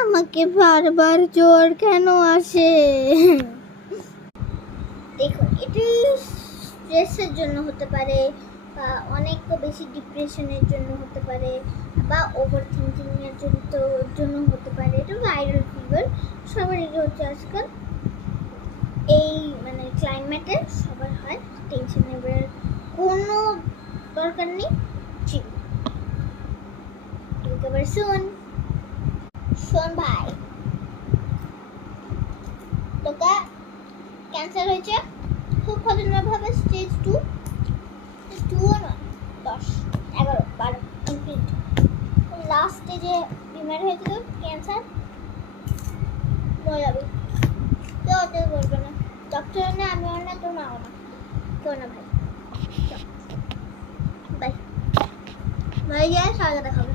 আমাকে বারবার জ্বর কেন আসে? দেখুন, এটি স্ট্রেসের জন্য হতে পারে, বা অনেক বেশি ডিপ্রেশনের জন্য হতে পারে, বা ওভার থিঙ্কিংয়ের জন্য হতে পারে। এটা ভাইরাল ফিভার সবারই হচ্ছে আজকাল। এই মানে ক্লাইমেটে সবার হয়। টেনশন নেবার কোনো দরকার নেই। চিল। এবার শোন ভাই, তোকে ক্যান্সার হয়েছে খুব খতরনাকভাবে, স্টেজ 2 নয়, 10, 11, 12 কমপ্লিট। লাস্ট স্টেজে বিমার হয়েছিল ক্যান্সার, মরে যাবে। কেউ ওটা বলবে না, ডক্টর না, আমিও না, তোর মাও না, কেউ না ভাই। বাই। মরে গিয়ে সবাইকে দেখাবে।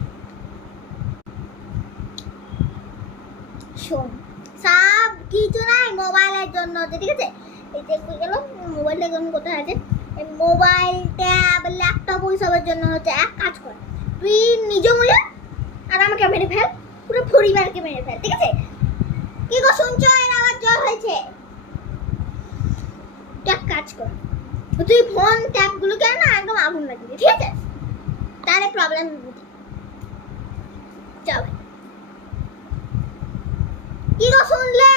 শোন, সব কিছু নাই মোবাইলের জন্য, ঠিক আছে? এই যে গেল মোবাইলটা কেমন কোথায় আছে, এই মোবাইল, ট্যাব, ল্যাপটপ ওইসবের জন্য হচ্ছে। এক কাজ কর, তুই নিজে মরে আর আমাকে মেরে ফেল, পুরো পরিবারকে মেরে ফেল, ঠিক আছে? কি গো শুনছো, এর আবার জ্বর হয়েছে। এক কাজ কর, তুই ফোন ট্যাব গুলোকে না একদম আগুন লাগিয়ে, ঠিক আছে? তাহলে প্রবলেম চল। কি গো শুনলে?